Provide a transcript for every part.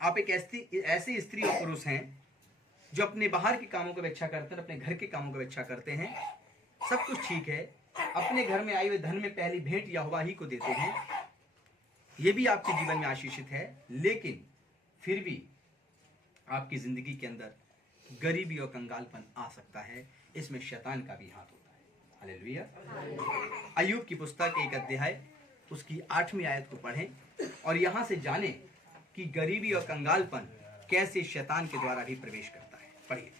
आप एक ऐसी स्त्री और पुरुष हैं जो अपने बाहर के कामों को इच्छा करते हैं, अपने घर के कामों को इच्छा करते हैं, सब कुछ ठीक है, अपने घर में आए हुए धन में पहली भेंट यहोवा ही को देते हैं, ये भी आपके जीवन में आशीषित है, लेकिन फिर भी आपकी जिंदगी के अंदर गरीबी और कंगालपन आ सकता है। इसमें शैतान का भी हाथ होता है। हालेलुया। अय्यूब की पुस्तक 1 अध्याय उसकी 8वीं आयत को पढ़ें और यहां से जानें कि गरीबी और कंगालपन कैसे शैतान के द्वारा भी प्रवेश करता है। पढ़िए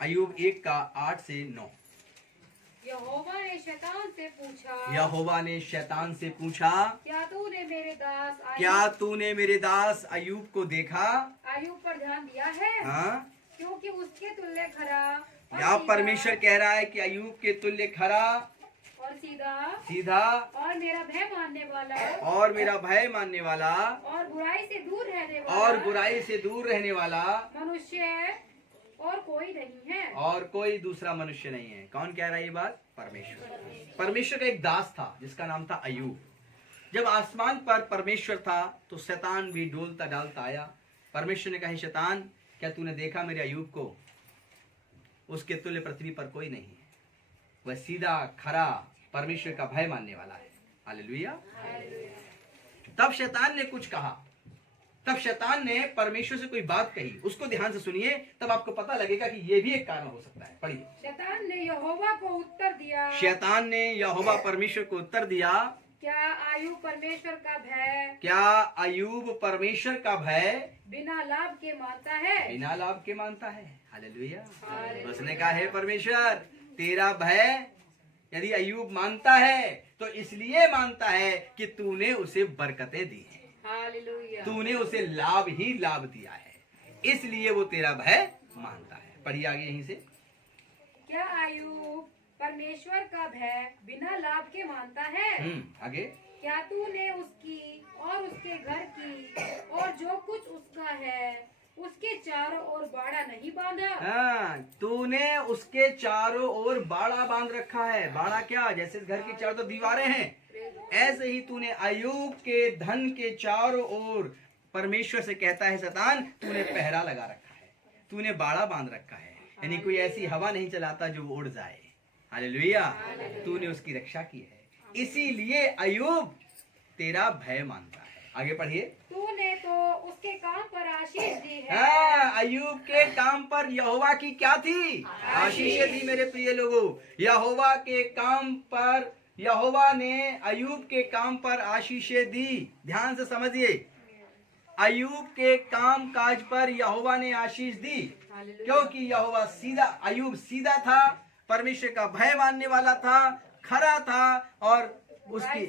अय्यूब 1 का 8 से 9। यहोवा ने शैतान से पूछा, यहोवा ने शैतान से पूछा, क्या तूने मेरे दास अय्यूब को देखा? अय्यूब पर ध्यान दिया है? हाँ, क्योंकि उसके तुल्य खरा या परमेश्वर कह रहा है कि अय्यूब के तुल्य खरा और सीधा और मेरा भय मानने वाला और बुराई से दूर रहने वाला मनुष्य और कोई नहीं है। और कोई दूसरा मनुष्य नहीं है। कौन कह रहा है ये बात? परमेश्वर का एक दास था जिसका नाम था अय्यूब। जब आसमान पर परमेश्वर था तो शैतान भी डोलता डालता आया। परमेश्वर ने कहा, शैतान, क्या तूने देखा मेरे अय्यूब को? उसके तुल्य पृथ्वी पर कोई नहीं है। वह सीधा खरा परमेश्वर का भय मानने वाला है। हालेलुया। तब शैतान ने कुछ कहा, तब शैतान ने परमेश्वर से कोई बात कही। उसको ध्यान से सुनिए, तब आपको पता लगेगा कि यह भी एक कारण हो सकता है। पढ़िए। शैतान ने यहोवा को उत्तर दिया, शैतान ने यहोवा परमेश्वर को उत्तर दिया, क्या अय्यूब परमेश्वर का भय बिना लाभ के मानता है? हालेलुया। उसने कहा, है परमेश्वर, तेरा भय यदि अय्यूब मानता है तो इसलिए मानता है कि तूने उसे बरकतें दी हैं, तूने उसे लाभ ही लाभ दिया है, इसलिए वो तेरा भय मानता है। पढ़िए आगे यहीं से। क्या अय्यूब परमेश्वर का भय बिना लाभ के मानता है? आगे। क्या तूने उसकी और उसके घर की और जो कुछ उसका है उसके चारों ओर बाड़ा नहीं बांधा? हाँ, तूने उसके चारों ओर बाड़ा बांध रखा है। बाड़ा क्या? जैसे घर की चारों दीवारें हैं, ऐसे ही तूने अय्यूब के धन के चारों ओर, परमेश्वर से कहता है शैतान, तूने पहरा लगा रखा है, तूने बाड़ा बांध रखा है। यानी कोई ऐसी हवा नहीं चलाता जो उड़ जाए। हालेलुया। तूने उसकी रक्षा की है, इसीलिए अय्यूब तेरा भय मानता है। आगे पढ़िए। तूने तो उसके काम पर आशीष दी है। हाँ, अय्यूब के काम पर यहोवा की क्या थी? आशीषें दी। मेरे प्रिय लोगों, यहोवा के काम पर, यहोवा ने अय्यूब के काम पर आशीषें दी। ध्यान से समझिए, अय्यूब के काम काज पर यहोवा ने आशीष दी, क्योंकि यहोवा सीधा, अय्यूब सीधा था, परमेश्वर का भय मानने वाला था, खरा था और उसकी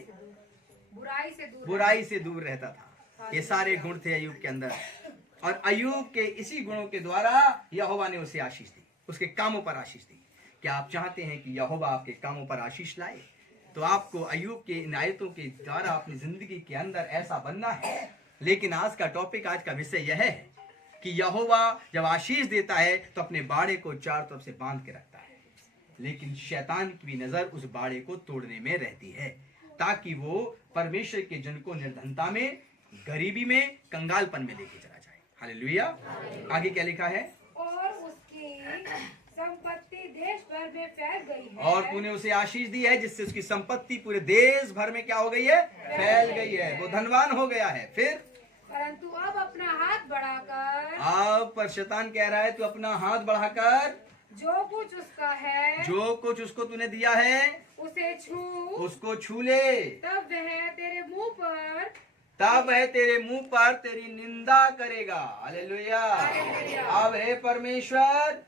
बुराई से दूर रहता था। ये सारे गुण थे अय्यूब के अंदर, और अय्यूब के इसी गुणों के द्वारा यहोवा ने उसे आशीष दी, उसके कामों पर आशीष दी। क्या आप चाहते हैं कि यहोवा आपके कामों पर आशीष लाए? तो आपको अय्यूब के इन आयतों के द्वारा अपनी जिंदगी के अंदर ऐसा बनना है। लेकिन आज का टॉपिक, आज का विषय यह है कि यहोवा जब आशीष देता है तो अपने बाड़े को चारों तरफ से बांध के रखता है, लेकिन शैतान की भी नजर उस बाड़े को तोड़ने में रहती है, ताकि वो परमेश्वर के जन को निर्धनता में, गरीबी में, कंगालपन में लेके चला जाए। हालेलुया। आगे क्या लिखा है? और उसकी संपत्ति देश भर में फैल गई है। और तूने उसे आशीष दी है जिससे उसकी संपत्ति पूरे देश भर में क्या हो गई है? फैल गई है, वो धनवान हो गया है। फिर परंतु अब अपना हाथ बढ़ाकर, अब पर शैतान कह रहा है, तू अपना हाथ बढ़ाकर जो कुछ उसका है, जो कुछ उसको तूने दिया है, उसको छू ले, तब वह तेरे मुंह पर तेरी निंदा करेगा। हालेलुया। अब हे परमेश्वर,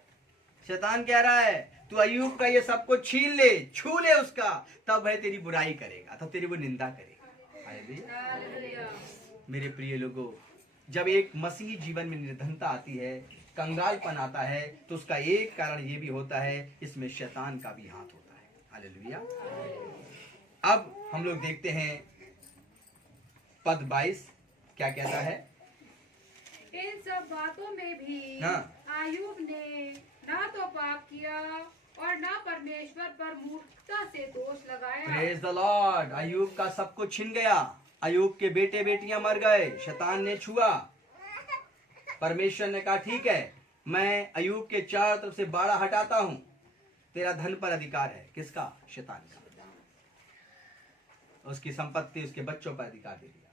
शैतान कह रहा है, तू अय्यूब का ये सब कुछ छीन ले, छू ले उसका, तब वह तेरी बुराई करेगा, तब तेरी वो निंदा करेगा। हालेलुया। मेरे प्रिय लोगों, जब एक मसीही जीवन में निर्धनता आती है, कंगालपन आता है, तो उसका एक कारण ये भी होता है, इसमें शैतान का भी हाथ होता है। हालेलुया। अब हम लोग देखते हैं पद 22 क्या कहता है? इन सब बातों में भी अय्यूब ने ना तो पाप किया और ना परमेश्वर पर मूर्खता से दोष लगाया। Praise the Lord. अय्यूब का सब कुछ छिन गया, अयूब के बेटे बेटियां मर गए, शैतान ने छुआ। परमेश्वर ने कहा ठीक है, मैं अयूब के चारों तरफ से बाड़ा हटाता हूं, तेरा धन पर अधिकार है। किसका? शैतान का। उसकी संपत्ति, उसके बच्चों पर अधिकार दे दिया।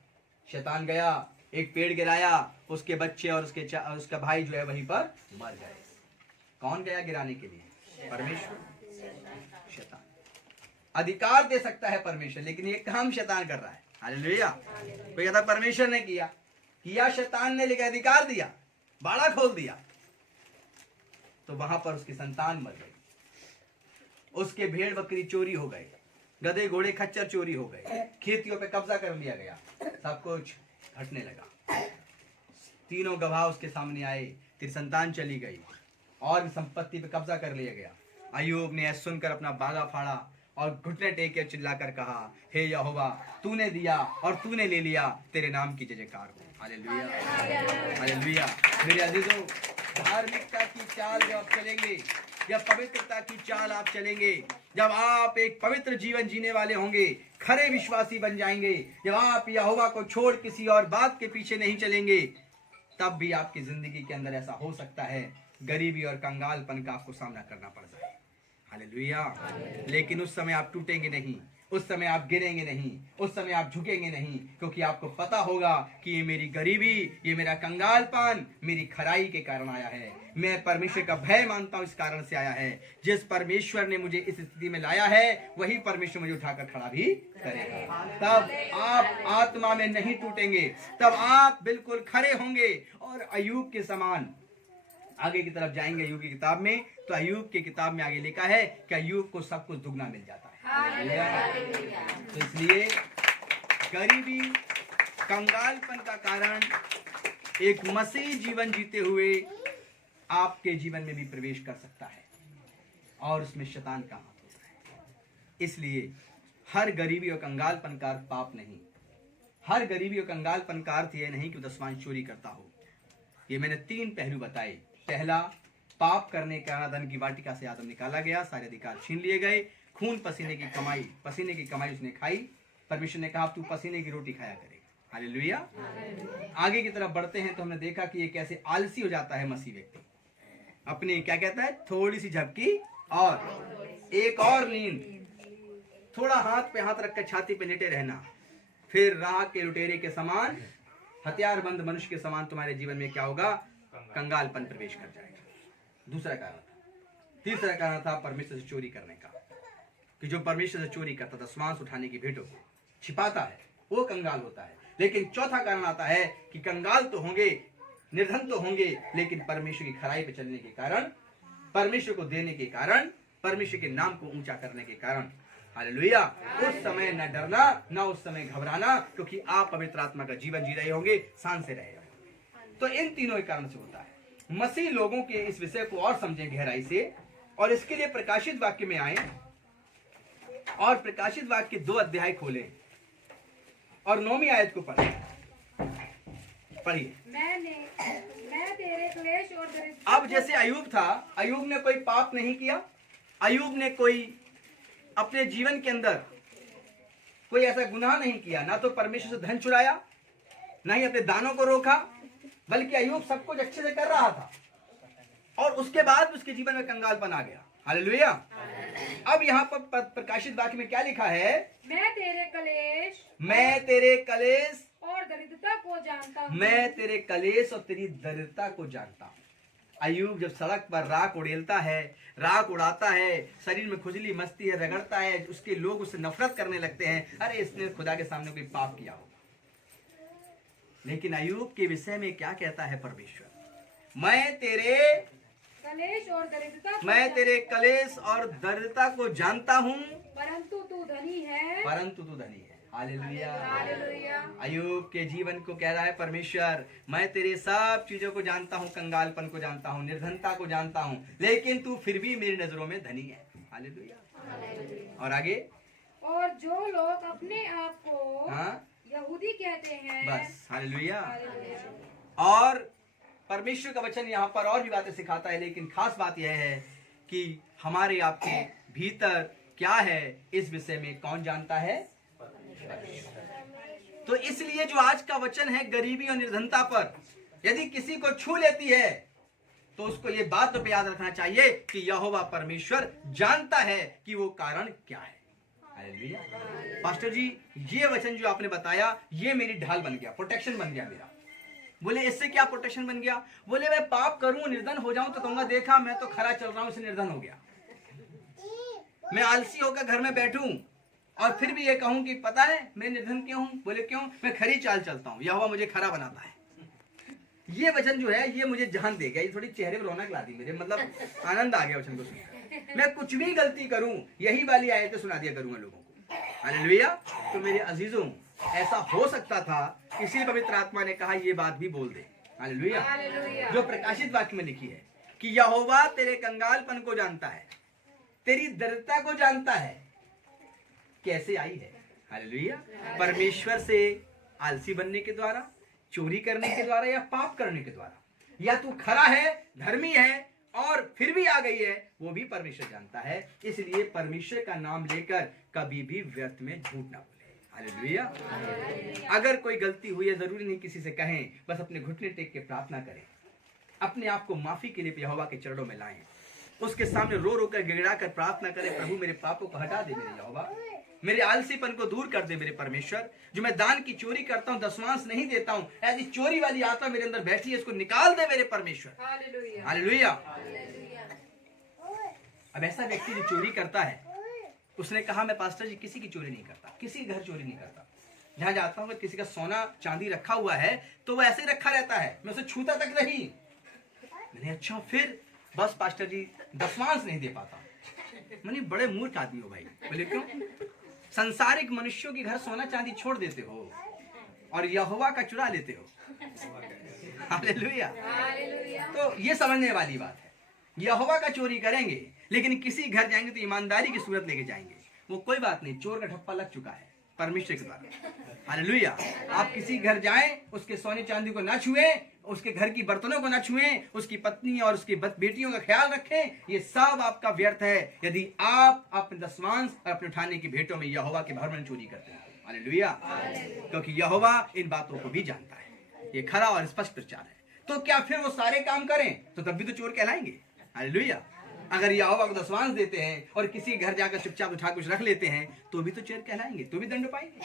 शैतान गया, एक पेड़ गिराया, उसके बच्चे और उसका भाई जो है वहीं पर मर गए। कौन गया गिराने के लिए? परमेश्वर। शैतान अधिकार दे सकता है परमेश्वर, लेकिन ये काम शैतान कर रहा है। हालेलुया। कोई कहता परमेश्वर ने किया शैतान ने, लेकिन अधिकार दिया, बाड़ा खोल दिया, तो वहां पर उसकी संतान मर गई, उसके भेड़ बकरी चोरी हो गए, गधे घोड़े खच्चर चोरी हो गए, खेतियों पे कब्जा कर लिया गया, सब कुछ घटने लगा। तीनों गवाह उसके सामने आए, तेरी संतान चली गई और संपत्ति पे कब्जा कर लिया गया। अय्यूब ने सुनकर अपना बागा फाड़ा और घुटने टेक के चिल्लाकर कहा, हे यहोवा, तूने दिया और तूने ले लिया, तेरे नाम की जय जयकार हो। Hallelujah, hallelujah. मेरे अजीजों, धार्मिकता की चाल जब आप चलेंगे, या पवित्रता की चाल आप चलेंगे, जब आप एक पवित्र जीवन जीने वाले होंगे, खरे विश्वासी बन जाएंगे, जब आप यहोवा को छोड़ किसी और बात के पीछे नहीं चलेंगे, तब भी आपकी जिंदगी के अंदर ऐसा हो सकता है गरीबी और कंगालपन का आपको सामना करना पड़ जाए। हालेलुया। लेकिन उस समय आप टूटेंगे नहीं, उस समय आप गिरेंगे नहीं, उस समय आप झुकेंगे नहीं, क्योंकि आपको पता होगा कि ये मेरी गरीबी, ये मेरा कंगालपन मेरी खराई के कारण आया है। मैं परमेश्वर का भय मानता हूं, इस कारण से आया है। जिस परमेश्वर ने मुझे इस स्थिति में लाया है, वही परमेश्वर मुझे उठाकर खड़ा भी करेगा। तब आप आत्मा में नहीं टूटेंगे, तब आप बिल्कुल खड़े होंगे और अय्यूब के समान आगे की तरफ जाएंगे। अय्यूब की किताब में, तो अय्यूब की किताब में आगे लिखा है कि अय्यूब को सब कुछ दुगना मिल जाता है। तो इसलिए गरीबी, कंगालपन का कारण एक मसीह जीवन जीते हुए आपके जीवन में भी प्रवेश कर सकता है और उसमें शैतान का हाथ होता है। इसलिए हर गरीबी और कंगालपन का अर्थ पाप नहीं। हर गरीबी और कंगालपन का अर्थ यह नहीं कि दशमांश चोरी करता हो। ये मैंने 3 पहलू बताए। पहला, पाप करने के कारण धन की वाटिका से आदम निकाला गया, सारे अधिकार छीन लिए गए। खून पसीने की कमाई उसने खाई। परमेश्वर ने कहा तू पसीने की रोटी खाया करेगा। हालेलुया। आगे की तरफ बढ़ते हैं तो हमने देखा कि ये कैसे आलसी हो जाता है मसीह व्यक्ति। अपनी क्या कहता है, थोड़ी सी झपकी और एक और नींद, थोड़ा हाथ पे हाथ रखकर छाती पे लेटे रहना, फिर राह के लुटेरे के समान, हथियारबंद मनुष्य के समान तुम्हारे जीवन में क्या होगा, कंगालपन प्रवेश कर जाएगा। दूसरा कारण था। तीसरा कारण था परमेश्वर से चोरी करने का, कि जो परमेश्वर से चोरी करता था, श्वास उठाने की भेंटों को छिपाता है, वो कंगाल होता है। लेकिन चौथा कारण आता है कि कंगाल तो होंगे, निर्धन तो होंगे, लेकिन परमेश्वर की खराई पे चलने के कारण, परमेश्वर को देने के कारण, परमेश्वर के नाम को ऊंचा करने के कारण। हालेलुया। उस समय न डरना, न उस समय घबराना, क्योंकि आप पवित्र आत्मा का जीवन जी रहे होंगे, शान से रहे होंगे। तो इन तीनों कारण से होता है। मसीह लोगों के इस विषय को और समझें गहराई से, और इसके लिए प्रकाशित वाक्य में आए और प्रकाशित वाक्य के 2 अध्याय खोलें और 9वीं आयत को पढ़िए। मैं तेरे क्लेश और दरिद्रता। अब जैसे अय्यूब था, अय्यूब ने कोई पाप नहीं किया, अय्यूब ने कोई अपने जीवन के अंदर कोई ऐसा गुनाह नहीं किया, ना तो परमेश्वर से धन चुराया, ना ही अपने दानों को रोका, बल्कि अय्यूब सब कुछ अच्छे से कर रहा था, और उसके बाद उसके जीवन में कंगालपन आ गया। हालेलुया। अब यहाँ पर प्रकाशित वाक्य में क्या लिखा है, मैं तेरे कलेश और दरिद्रता को जानता हूँ। मैं तेरे कलेश और तेरी दरिद्रता को जानता हूँ। अय्यूब जब सड़क पर राख उड़ेलता है, राख उड़ाता है, शरीर में खुजली मस्ती है, रगड़ता है, उसके लोग उससे नफरत करने लगते हैं, अरे इसने खुदा के सामने कोई पाप किया होगा। लेकिन अय्यूब के विषय में क्या कहता है परमेश्वर, मैं तेरे कलेश और दरिद्रता को जानता हूँ, परंतु तू धनी है। हालेलुया। अय्यूब के जीवन को कह रहा है परमेश्वर, मैं तेरे सब चीजों को जानता हूँ, कंगालपन को जानता हूँ, निर्धनता को जानता हूँ, लेकिन तू फिर भी मेरी नजरों में धनी है। हालेलुया। और आगे, और जो लोग अपने आप को यहूदी कहते हैं, बस हालेलुया। और परमेश्वर का वचन यहाँ पर और भी बातें सिखाता है, लेकिन खास बात यह है कि हमारे आपके भीतर क्या है, इस विषय में कौन जानता है? तो इसलिए जो आज का वचन है गरीबी और निर्धनता पर, यदि किसी को छू लेती है तो उसको ये बात तो याद रखना चाहिए कि यहोवा परमेश्वर जानता है कि वो कारण क्या है। हालेलुया। पास्टर जी, ये वचन जो आपने बताया ये मेरी ढाल बन गया, प्रोटेक्शन बन गया मेरा। बोले इससे क्या प्रोटेक्शन बन गया? बोले मैं पाप करूं, निर्धन हो जाऊं तो कहूंगा देखा मैं तो खरा चल रहा हूं, इससे निर्धन हो गया। मैं आलसी होकर घर में बैठूं और फिर भी ये कहूं कि पता है मैं निर्धन क्यों हूं? बोले क्यों? मैं खरी चाल चलता हूं, यहोवा मुझे खरा बनाता है। ये वचन जो है ये मुझे जान दे गया, ये थोड़ी चेहरे पर रौनक ला दी मेरे, मतलब आनंद आ गया वचन को सुन। मैं कुछ भी गलती करूं यही वाली आयतें सुना दिया करूंगा लोगों को। हालेलुया। तो मेरे अजीजों, ऐसा हो सकता था, इसी पवित्र आत्मा ने कहा ये बात भी बोल दे। हालेलुया। जो प्रकाशित वाक्य में लिखी है कि यहोवा तेरे कंगालपन को जानता है, तेरी दरिद्रता को जानता है। कैसे आई है? हालेलुया। परमेश्वर से आलसी बनने के द्वारा, चोरी करने के द्वारा या पाप करने के द्वारा। या तू खरा है, धर्मी है और फिर भी आ गई है, वो भी परमेश्वर जानता है। इसलिए परमेश्वर का नाम लेकर कभी भी व्यर्थ में झूठ ना बोले। हालेलुया। अगर कोई गलती हुई है, जरूरी नहीं किसी से कहें, बस अपने घुटने टेक के प्रार्थना करें, अपने आप को माफी के लिए यहोवा के चरणों में लाएं, उसके सामने रो रो कर गिड़गिड़ा कर प्रार्थना करें, प्रभु मेरे पापों को हटा दे मेरे यहोवा, मेरे आलसीपन को दूर कर दे मेरे परमेश्वर। जो मैं दान की चोरी करता हूँ, दशमांश नहीं देता हूँ, ऐसी चोरी वाली आत्मा मेरे अंदर बैठी है, इसको निकाल दे मेरे परमेश्वर। हालेलुया। अब ऐसा व्यक्ति जो चोरी करता है, उसने कहा मैं पास्टर जी किसी की चोरी नहीं करता, किसी घर चोरी नहीं करता, जहां जाता हूं किसी का सोना चांदी रखा हुआ है तो वो ऐसे रखा रहता है, मैं उसे छूता तक नहीं। मैंने अच्छा फिर? बस पास्टर जी दशमांश नहीं दे पाता। मैंने बड़े मूर्ख आदमी हो भाई। बोले क्यों? संसारिक मनुष्यों के घर सोना चांदी छोड़ देते हो और यहोवा का चुरा लेते हो। हालेलुया। तो ये समझने वाली बात है। यहोवा का चोरी करेंगे लेकिन किसी घर जाएंगे तो ईमानदारी की सूरत लेके जाएंगे। वो कोई बात नहीं, चोर का ठप्पा लग चुका है परमेश्वर के द्वारा। हालेलुया। आप किसी घर जाएं, उसके सोने चांदी को ना छुएं, उसके घर की बर्तनों को ना छुएं, उसकी पत्नी और उसकी बेटियों का ख्याल रखें। ये सब आपका व्यर्थ है यदि आप अपने दशमांश और अपने उठाने की भेंटों में यहोवा के भवन में चोरी करते हैं। हालेलुया। क्योंकि यहोवा इन बातों को भी जानता है। ये खरा और स्पष्ट प्रचार है। तो क्या फिर वो सारे काम करें तो तब भी तो चोर कहलाएंगे? हालेलुया। अगर यहोवा को दशमांश देते हैं और किसी घर जाकर चुपचाप उठा कुछ रख लेते हैं तो भी तो चोर कहलाएंगे, तो भी दंड पाएंगे।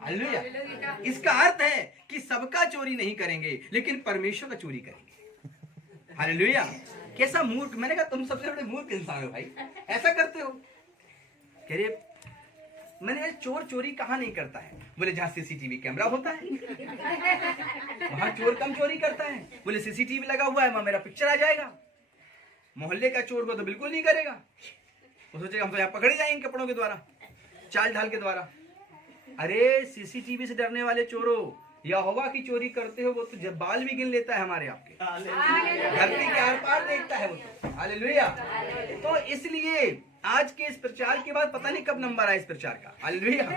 हालेलुया। इसका अर्थ है कि सबका चोरी नहीं करेंगे लेकिन परमेश्वर का चोरी करेंगे। हालेलुया। कैसा मूर्ख! मैंने कहा तुम सबसे बड़े मूर्ख इंसान हो भाई, ऐसा करते हो। कह रहे मैंने कहा चोर चोरी कहाँ नहीं करता है? बोले जहाँ सीसीटीवी कैमरा होता है वहां चोर कम चोरी करता है। बोले सीसीटीवी लगा हुआ है वहां मेरा पिक्चर आ जाएगा। मोहल्ले का चोर को तो बिल्कुल नहीं करेगा, वो सोचेगा हम तो यहाँ पकड़े जाएंगे कपड़ों के द्वारा, चाल ढाल के द्वारा। अरे सीसीटीवी से डरने वाले चोरों, यहोवा की चोरी करते हो वो तो जब बाल भी गिन लेता है हमारे आपके, धरती के आर पार देखता है वो तो। हालेलुया। तो इसलिए आज के इस प्रचार के बाद पता नहीं कब नंबर आया इस प्रचार का। हालेलुया।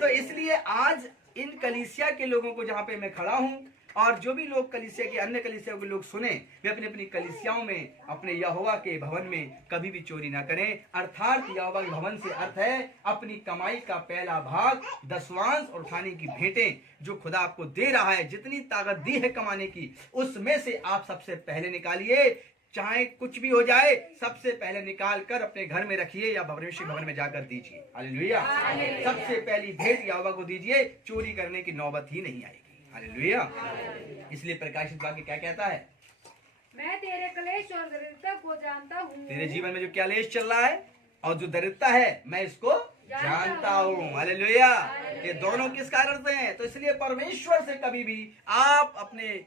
तो इसलिए आज इन कलीसिया के लोगों को जहाँ पे मैं खड़ा हूँ और जो भी लोग कलीसिया के अन्य कलीसिया के लोग सुने, वे अपनी अपनी कलीसियाओं में अपने यहोवा के भवन में कभी भी चोरी ना करें। अर्थात यहोवा के भवन से अर्थ है अपनी कमाई का पहला भाग, दशमांश और उठाने की भेंटें जो खुदा आपको दे रहा है, जितनी ताकत दी है कमाने की, उसमें से आप सबसे पहले निकालिए। चाहे कुछ भी हो जाए, सबसे पहले निकाल कर अपने घर में रखिए या परमेश्वर भवन में जाकर दीजिए। हालेलुया। सबसे पहली भेंट यहोवा को दीजिए, चोरी करने की नौबत ही नहीं आएगी। हालेलुया। इसलिए प्रकाशित वाक्य क्या कहता है? मैं तेरे क्लेश और दरिद्रता को जानता हूँ। तेरे जीवन में जो क्लेश चल रहा है और जो दरिद्रता है मैं इसको जानता हूँ। हालेलुया। ये दोनों किस कारण से हैं? तो इसलिए परमेश्वर से कभी भी आप अपने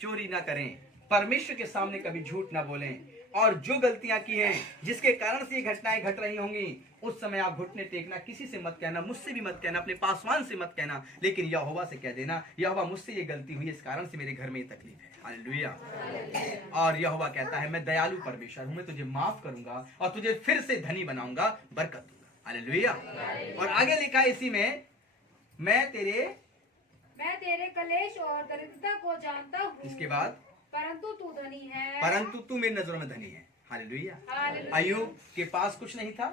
चोरी ना करें, परमेश्वर के सामने कभी झूठ ना बोलें, और जो गलतियां की हैं जिसके कारण से ये घटनाएं घट रही होंगी उस समय आप घुटने टेकना, किसी से मत कहना, मुझसे भी मत कहना, अपने पासवान से मत कहना, लेकिन यहोवा से कह देना यहोवा मुझसे ये गलती हुई, इस कारण से मेरे घर में ये तकलीफ है। हालेलुया। और यहोवा कहता है मैं दयालु परमेश्वर हूं, मैं तुझे माफ करूंगा और तुझे फिर से धनी बनाऊंगा, बरकत दूंगा। हालेलुया। और आगे लिखा है इसी में, मैं तेरे क्लेश और दरिद्रता को जानता हूँ। इसके बाद परंतु तू धनी है, परंतु तू मेरी नजरों में धनी है। हालेलुया। अय्यूब के पास कुछ नहीं था,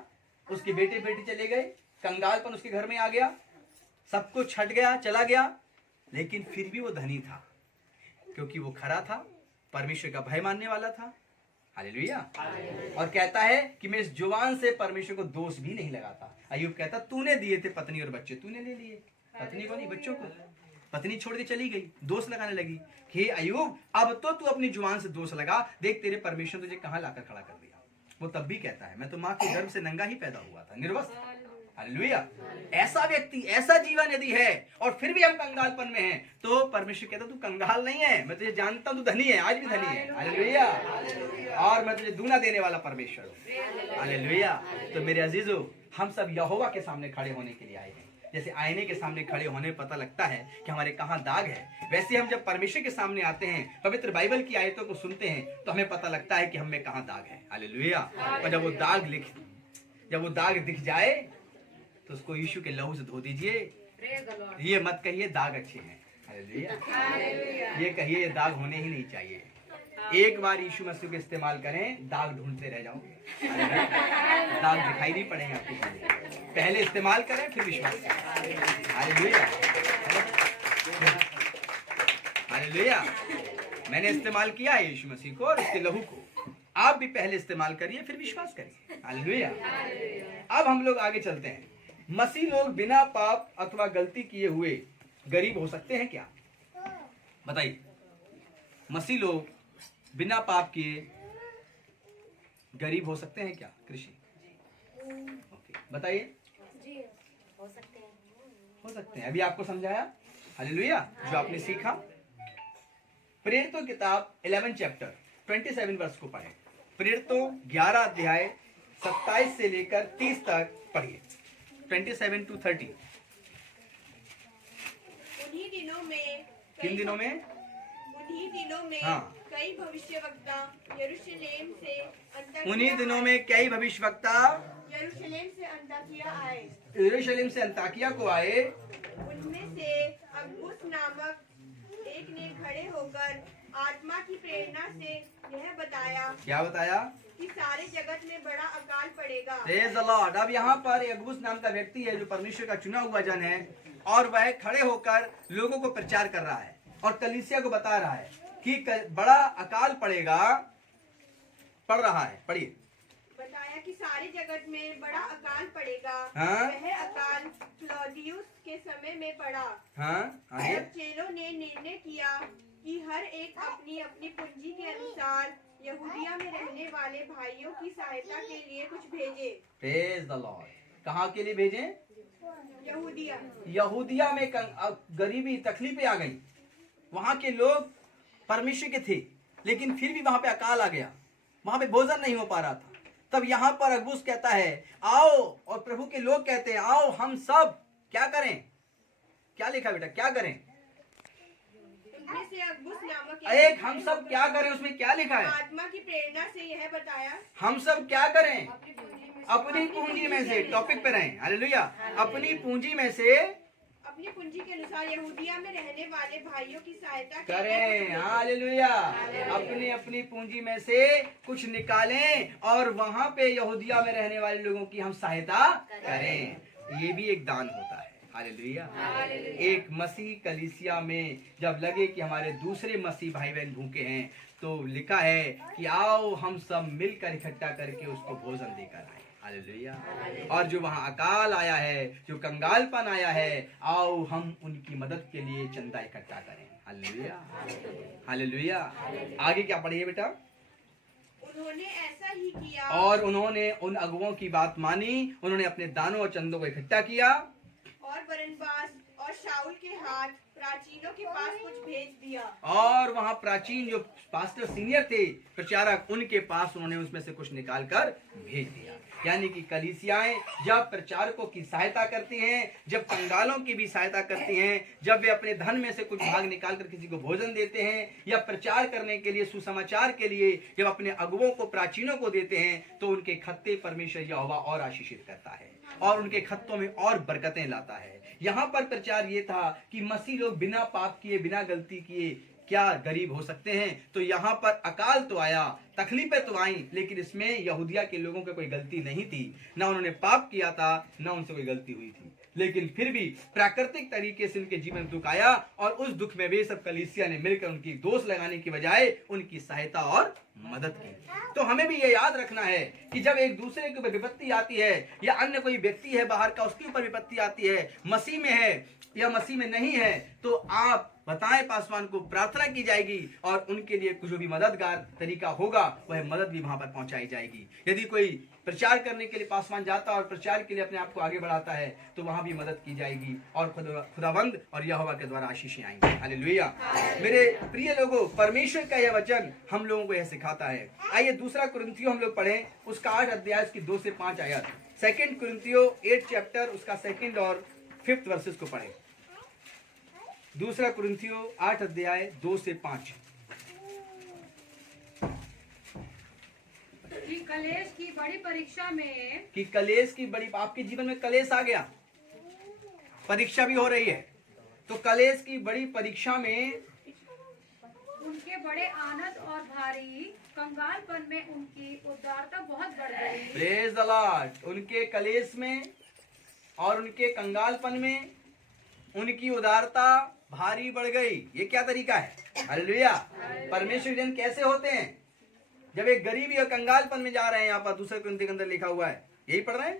उसके बेटे बेटी चले गए, कंगालपन उसके घर में आ गया, सब कुछ छट गया, चला गया, लेकिन फिर भी वो धनी था, क्योंकि वो खरा था, परमेश्वर का भय मानने वाला था। हालेलुया। और कहता है कि मैं इस जुबान से परमेश्वर को दोष भी नहीं लगाता। अय्यूब कहता, तूने दिए थे पत्नी और बच्चे, तूने ले लिए, पत्नी को नहीं, बच्चों को। पत्नी छोड़ के चली गई, दोष लगाने लगी कि हे अय्यूब, अब तो तू अपनी जुबान से दोष लगा, देख तेरे परमेश्वर तुझे कहां लाकर खड़ा कर दिया। वो तब भी कहता है, मैं तो माँ के गर्भ से नंगा ही पैदा हुआ था, निर्वस्त्र। हालेलुया। ऐसा व्यक्ति, ऐसा जीवन यदि है और फिर भी हम कंगालपन में हैं, तो परमेश्वर कहता तू कंगाल नहीं है, मैं तुझे जानता हूं, तू धनी है, आज भी धनी है। हालेलुया। और मैं तुझे दूना देने वाला परमेश्वर हूं। हालेलुया। तो मेरे अजीजों, हम सब यहोवा के सामने खड़े होने के लिए आए हैं। जैसे आईने के सामने खड़े होने में पता लगता है कि हमारे कहाँ दाग है, वैसे हम जब परमेश्वर के सामने आते हैं, पवित्र बाइबल की आयतों को सुनते हैं, तो हमें पता लगता है कि हम में कहाँ दाग है। हालेलुया। और जब वो दाग दिख जाए तो उसको यीशु के लहू से धो दीजिए। ये मत कहिए दाग अच्छे हैं। हालेलुया। ये कहिए ये दाग होने ही नहीं चाहिए। एक बार यीशु मसीह को इस्तेमाल करें, दाग ढूंढते रह जाओगे, दाग दिखाई नहीं पड़ेंगे आपको। पहले इस्तेमाल करें, फिर विश्वास करें। हालेलुया। हालेलुया। मैंने इस्तेमाल किया है यीशु मसीह को और उसके लहू को, आप भी पहले इस्तेमाल करिए, फिर विश्वास करिए। हालेलुया। अब हम लोग आगे चलते हैं। मसीह लोग बिना पाप अथवा गलती किए हुए गरीब हो सकते हैं क्या? बताइए। मसीह लोग बिना पाप किए गरीब हो सकते हैं क्या? कृषि ओके, बताइए। जी हो सकते हैं। हो सकते हैं। अभी आपको समझाया। हालेलुया। जो आपने सीखा, प्रेरितों किताब 11 चैप्टर 27 वर्ष को पढ़े। प्रेरितों 11 अध्याय 27 से लेकर 30 तक पढ़िए। 27 to 30। उन्हीं दिनों में किन दिनों में? उन्हीं दिनों में हाँ। कई भविष्यवक्ता यरूशलेम से उन्हीं दिनों में कई भविष्यवक्ता यरूशलेम से अंताकिया आए। यरूशलेम से अंताकिया को आए। उनमें से अगबुस नामक एक ने खड़े होकर आत्मा की प्रेरणा से यह बताया क्या बताया? कि सारे जगत में बड़ा अकाल पड़ेगा। Praise the Lord. अब यहाँ पर अगबुस नाम का व्यक्ति है जो परमेश्वर का चुना हुआ जन है, और वह खड़े होकर लोगों को प्रचार कर रहा है और कलीसिया को बता रहा है कि बड़ा अकाल पड़ेगा, पड़ रहा है। पढ़िए। बताया कि सारे जगत में बड़ा अकाल पड़ेगा। हाँ? वह अकाल क्लौदियुस के समय में पड़ा। हाँ, आगे। जब चेलों ने निर्णय किया कि हर एक अपनी अपनी पूंजी के अनुसार यहूदिया में रहने वाले भाइयों की सहायता के लिए कुछ भेजे। Praise the Lord. कहाँ के लिए भेजें? यहूदिया। यहूदिया में गरीबी, तकलीफें आ गई। वहां के लोग परमेश्वर के थे, लेकिन फिर भी वहां पे अकाल आ गया, वहां पे भोजन नहीं हो पा रहा था। तब यहाँ पर अगबुस कहता है आओ, और प्रभु के लोग कहते हैं आओ हम सब क्या करें? क्या लिखा बेटा, क्या करें? उनमें से अगबुस नामक एक हम सब क्या करें, उसमें क्या लिखा है? आत्मा की प्रेरणा से यह बताया हम सब क्या करें? अपनी पूंजी में से, टॉपिक पे रहें। हालेलुया। अपनी पूंजी में से, अपनी पूंजी के अनुसार यहूदिया में रहने वाले भाइयों की सहायता के लिए करें। कुछ भेजे। हालेलुया। अपनी अपनी पूंजी में से कुछ निकालें और वहां पे यहूदिया में रहने वाले लोगों की हम सहायता करें। ये भी एक दान होता है। हालेलुया। एक मसीह कलीसिया में जब लगे कि हमारे दूसरे मसीह भाई बहन भूखे हैं, तो लिखा है कि आओ हम सब मिलकर इकट्ठा करके उसको भोजन देकर आए। हालेलुया। और जो वहाँ अकाल आया है, जो कंगालपन आया है, आओ हम उनकी मदद के लिए चंदा इकट्ठा करें। हालेलुया। हालेलुया। आगे क्या पढ़िए बेटा? उन्होंने ऐसा ही किया और उन्होंने उन अगुओं की बात मानी, उन्होंने अपने दानों और चंदों को इकट्ठा किया और बरनबास और शाऊल के हाथ प्राचीनों के पास कुछ भेज दिया। और वहाँ प्राचीन जो पास्टर सीनियर थे, प्रचारक, उनके पास उन्होंने उसमें से कुछ निकाल कर भेज दिया। यानी कि कलीसियाएं जब प्रचारकों की सहायता करती हैं, जब कंगालों की भी सहायता करती हैं, जब वे अपने धन में से कुछ भाग निकाल कर किसी को भोजन देते हैं, या प्रचार करने के लिए, सुसमाचार के लिए जब अपने अगुओं को, प्राचीनों को देते हैं, तो उनके खत्ते परमेश्वर यहोवा और आशीषित करता है और उनके खत्तों में और बरकतें लाता है। यहाँ पर प्रचार ये था कि मसीह लोग बिना पाप किए, बिना गलती किए क्या गरीब हो सकते हैं? तो यहाँ पर अकाल तो आया, तकलीफें तो आई, लेकिन इसमें यहूदिया के लोगों की कोई गलती नहीं थी। ना उन्होंने पाप किया था, ना उनसे कोई गलती हुई थी, लेकिन फिर भी प्राकृतिक तरीके से उनके जीवन में दुख आया और उस दुख में वे सब कलीसिया ने मिलकर उनकी दोष लगाने की बजाय उनकी सहायता और मदद की। तो हमें भी ये याद रखना है कि जब एक दूसरे के ऊपर विपत्ति आती है या अन्य कोई व्यक्ति है बाहर का उसके ऊपर विपत्ति आती है, मसीह में है या मसीह में नहीं है, तो आप बताएं पासवान को, प्रार्थना की जाएगी और उनके लिए जो भी मददगार तरीका होगा वह मदद भी वहां पर पहुंचाई जाएगी। यदि कोई प्रचार करने के लिए पासवान जाता है और प्रचार के लिए अपने आप को आगे बढ़ाता है तो वहां भी मदद की जाएगी और खुदावंद और यहोवा के द्वारा आशीषें आएंगी। हालेलुया। मेरे प्रिय लोगों, परमेश्वर का यह वचन हम लोगों को यह सिखाता है। आइए दूसरा कुरिन्थियों हम लोग पढ़ें, उसका 8 अध्याय उसकी 2 से 5 आयत। 2 कुरिन्थियों 8 चैप्टर उसका 2 और 5 वर्सेस को पढ़ें। दूसरा कुरिन्थियों 8 अध्याय 2 से 5। कि कलेश की बड़ी परीक्षा में, कि कलेश की बड़ी, आपके जीवन में कलेश आ गया, परीक्षा भी हो रही है, तो कलेश की बड़ी परीक्षा में उनके बड़े आनंद और भारी कंगालपन में उनकी उदारता बहुत बढ़ गई। Praise the Lord. उनके कलेश में और उनके कंगालपन में उनकी उदारता भारी बढ़ गई। ये क्या तरीका है? हालेलुया। परमेश्वर जन कैसे होते हैं? जब एक गरीबी और कंगालपन में जा रहे हैं, यहाँ पर दूसरे कुरिन्थियों के अंदर लिखा हुआ है, यही पढ़ रहे हैं।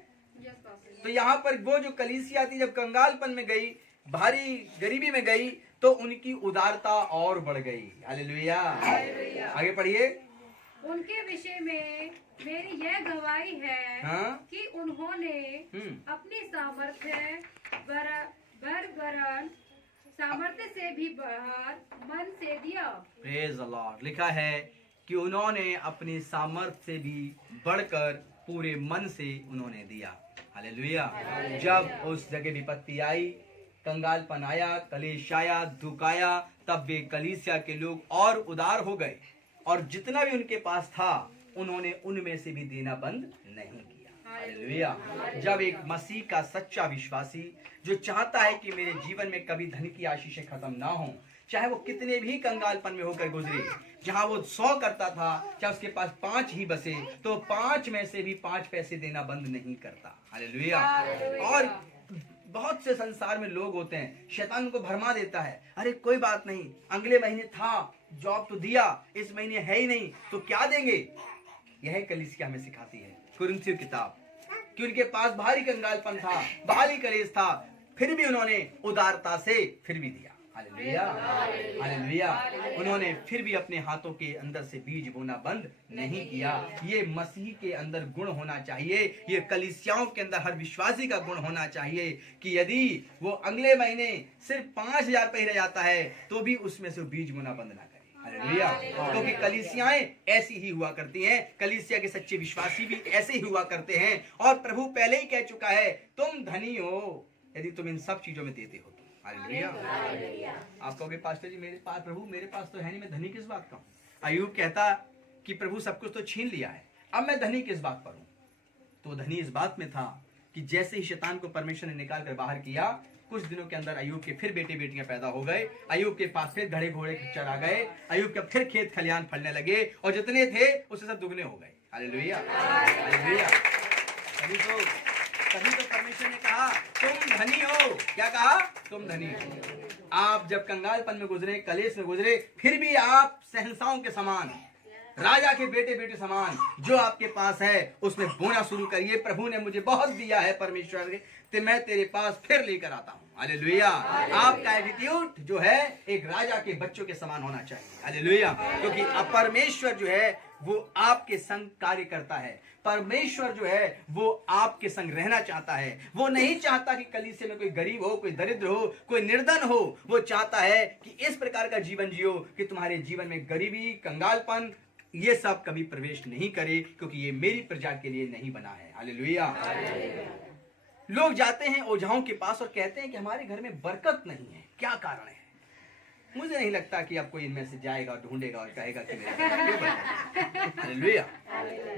तो यहाँ पर वो जो कलीसिया थी जब कंगालपन में गई, भारी गरीबी में गई, तो उनकी उदारता और बढ़ गई। हालेलुया। आगे पढ़िए। उनके विषय में मेरी यह गवाही है कि उन्होंने अपनी सामर्थ्य से भी बाहर मन से दिया। Praise the Lord. लिखा है कि उन्होंने अपनी सामर्थ्य से भी बढ़कर पूरे मन से उन्होंने दिया। हालेलुया। जब उस जगह विपत्ति आई, कंगालपन आया, कलेश आया, दुख आया, तब वे कलीसिया के लोग और उदार हो गए और जितना भी उनके पास था उन्होंने उनमें से भी देना बंद नहीं किया। हालेलुया। जब एक मसीह का सच्चा विश्वासी जो चाहता है कि मेरे जीवन में कभी धन की आशीषें खत्म ना हो, चाहे वो कितने भी कंगालपन में होकर गुजरे, जहां वो 100 करता था, चाहे उसके पास 5 ही बसे, तो 5 में से भी 5 पैसे देना बंद नहीं करता। हालेलुया। और बहुत से संसार में लोग होते हैं, शैतान को भरमा देता है, अरे कोई बात नहीं, अगले महीने था, जॉब तो दिया, इस महीने है ही नहीं तो क्या देंगे। यह कलीसिया हमें सिखाती है, कुरिन्थियों किताब, कि उनके पास भारी कंगालपन था, भारी कलेश था, फिर भी उन्होंने उदारता से फिर भी दिया। हालेलुया। हालेलुया। उन्होंने फिर भी अपने हाथों के अंदर से बीज बोना बंद नहीं किया। ये मसीह के अंदर गुण होना चाहिए, ये कलीसियाओं के अंदर हर विश्वासी का गुण होना चाहिए कि यदि वो अगले महीने सिर्फ 5,000 पे रह जाता है तो भी उसमें से बीज बोना बंद ना करे। हालेलुया। क्योंकि कलीसियाएं ऐसी ही हुआ करती हैं, कलीसिया के सच्चे विश्वासी भी ऐसे ही हुआ करते हैं। और प्रभु पहले ही कह चुका है, तुम धनी हो यदि तुम इन सब चीजों में देते हो। हालेलुया। आप कहोगे पास्टर जी मेरे पास, प्रभु मेरे पास तो है नहीं, मैं धनी किस बात का हूँ। अय्यूब कहता कि प्रभु सब कुछ तो छीन लिया है, अब मैं धनी किस बात पर हूँ। तो धनी इस बात में था कि जैसे ही शैतान को परमेश्वर ने निकाल कर बाहर किया, कुछ दिनों के अंदर अय्यूब के फिर बेटे बेटियां पैदा हो गए, अय्यूब के पास फिर घड़े घोड़े खच्चर आ गए, अय्यूब के फिर खेत खलियान फलने लगे और जितने थे उससे सब दुगने हो गए। हालेलुया। हालेलुया। तभी तो परमेश्वर ने कहा तुम धनी हो। क्या कहा? तुम धनी हो। आप जब कंगालपन में गुजरे, कलेश में गुजरे, फिर भी आप सहनसाओं के समान, राजा के बेटे बेटे समान जो आपके पास है उसमें बोना शुरू करिए। प्रभु ने मुझे बहुत दिया है परमेश्वर, तो मैं तेरे पास फिर लेकर आता हूँ। हालेलुया। आपका एटीट्यूड जो है एक राजा के बच्चों के समान होना चाहिए। हालेलुया। क्योंकि परमेश्वर जो है वो आपके संग कार्य करता है, परमेश्वर जो है वो आपके संग रहना चाहता है। वो नहीं चाहता कि कलीसिया में कोई गरीब हो, कोई दरिद्र हो, कोई निर्धन हो। वो चाहता है कि इस प्रकार का जीवन जियो कि तुम्हारे जीवन में गरीबी, कंगालपन ये सब कभी प्रवेश नहीं करे, क्योंकि ये मेरी प्रजा के लिए नहीं बना है। हालेलुया। लोग जाते हैं ओझाओं के पास और कहते हैं कि हमारे घर में बरकत नहीं है, क्या कारण है। मुझे नहीं लगता कि अब कोई इनमें से जाएगा, ढूंढेगा और कहेगा कि मेरे घर क्यों बना। हालेलुया।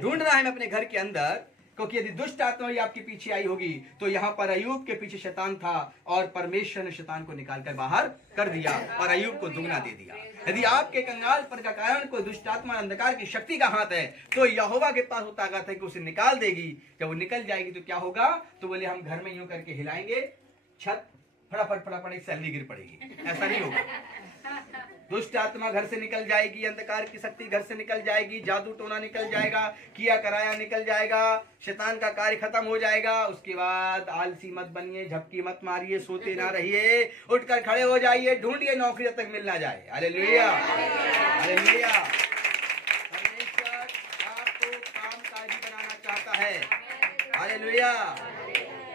ढूंढना है मैं अपने घर के अंदर, क्योंकि यदि दुष्ट आत्मा ही आपके पीछे आई होगी तो यहाँ पर अय्यूब के पीछे शैतान था और परमेश्वर ने शैतान को निकालकर बाहर कर दिया और अय्यूब को दुगना दे दिया। यदि आपके कंगालपन का कारण कोई दुष्ट आत्मा, अंधकार की शक्ति का हाथ है, तो यहोवा के पास वो ताकत है कि उसे निकाल देगी। जब वो निकल जाएगी तो क्या होगा? तो बोले हम घर में यूं करके हिलाएंगे छत फटाफट फटाफट एक सैलरी गिर पड़ेगी, ऐसा नहीं होगा। दुष्ट आत्मा घर से निकल जाएगी, अंधकार की शक्ति घर से निकल जाएगी, जादू टोना निकल जाएगा, किया कराया निकल जाएगा, शैतान का कार्य खत्म हो जाएगा। उसके बाद आलसी मत बनिए, झपकी मत मारिए, सोते ना रहिए, उठकर खड़े हो जाइए, ढूंढिए नौकरी जब तक मिल ना जाए। Hallelujah, hallelujah. परमेश्वर आपको कामकाजी बनाना चाहता है। हालेलुया।